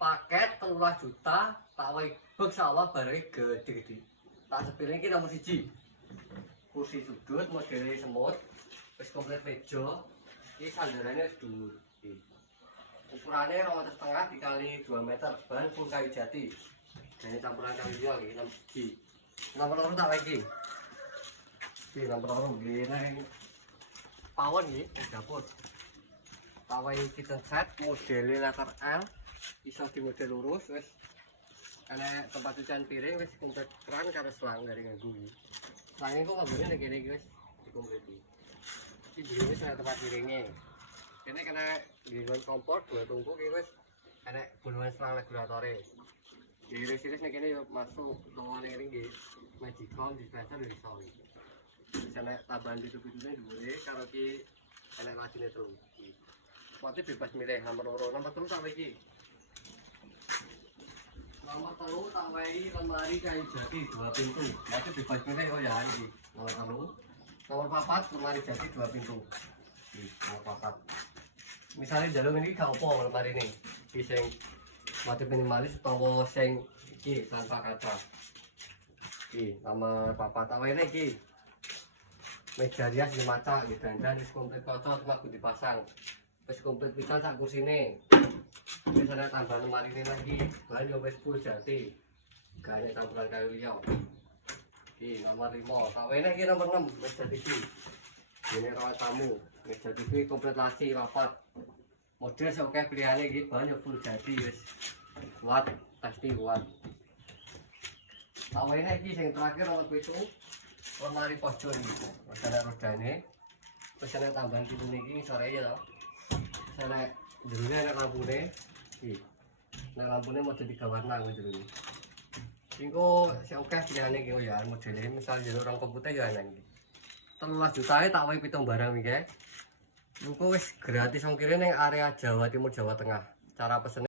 paket 13 juta tak wae bek sawah barenge gede-gede. Tak sepele iki nomor 1. Kursi sudut modele semut, wis komplit meja. Iki sandarane wis dhuwur. Ukurane 2,5 dikali 2 meter, bahan full kayu jati. Ini campuran kayu liya iki nomor 1. Nomor 2 tak wae iki. Iki nomor 2 nggih pawon iki dapur. Tak wae kitchen set modele letter L. Iso di model lurus wis. Ana tempat cucian piring wis komplit keran karo selang garing nganggo iki. Selange kok nggone nek kene iki wis dikompleti. Iki jero wis ana tempat piringnya. Kene kena nggon kompor 2 tungku iki wis ana bolongan selang regulatore. Iris-iris nek kene yo masuk lowone kene nggih. Magicom dispenser wis iso iki. Sana tambahan pitu-pitune dhuwure karo ki ana lajine 3. Kuwate bebas milih nomor 2, nomor 3 tak iki. Nomor 3 tak wae lemari kayu jati 2 pintu. Kuwate bebas milih kok ya iki. Nomor 3. Nomor 4 lemari jati 2 pintu. Iki nomor 4. Misalnya jalur ini gak apa lemari ini. Iki sing kuwate minimalis utawa sing iki tanpa kaca. Iki nomor 4 tak wae iki. Meja rias dimacak gitu dan wis komplit cocok lagu dipasang. Wis komplit pisan sak kursine. Wis ana tambahan lemari ini lagi. Bahan yo wis full jati. Gane campuran kayu liya. Iki nomor 5. Tak wene iki nomor 6 meja TV. Ini rawat tamu. Meja TV komplit laci rapat. Model sok pilihane iki bahan yo full jati wis. Kuat, pasti kuat. Tak wene iki sing terakhir nomor 7. Lemari pojok ini, ada rodanya, terus ada tambahan pintu ini sore ya, saya jadinya ada lampunya, lampunya mau jadi warna gitu ini. Ingko saya oke pilihannya gitu ya, modelnya misal jadi orang komputer ya nanti. 13 juta tak wae pitung barang nih, ingko wis gratis ongkirnya yang area Jawa Timur Jawa Tengah. Cara pesennya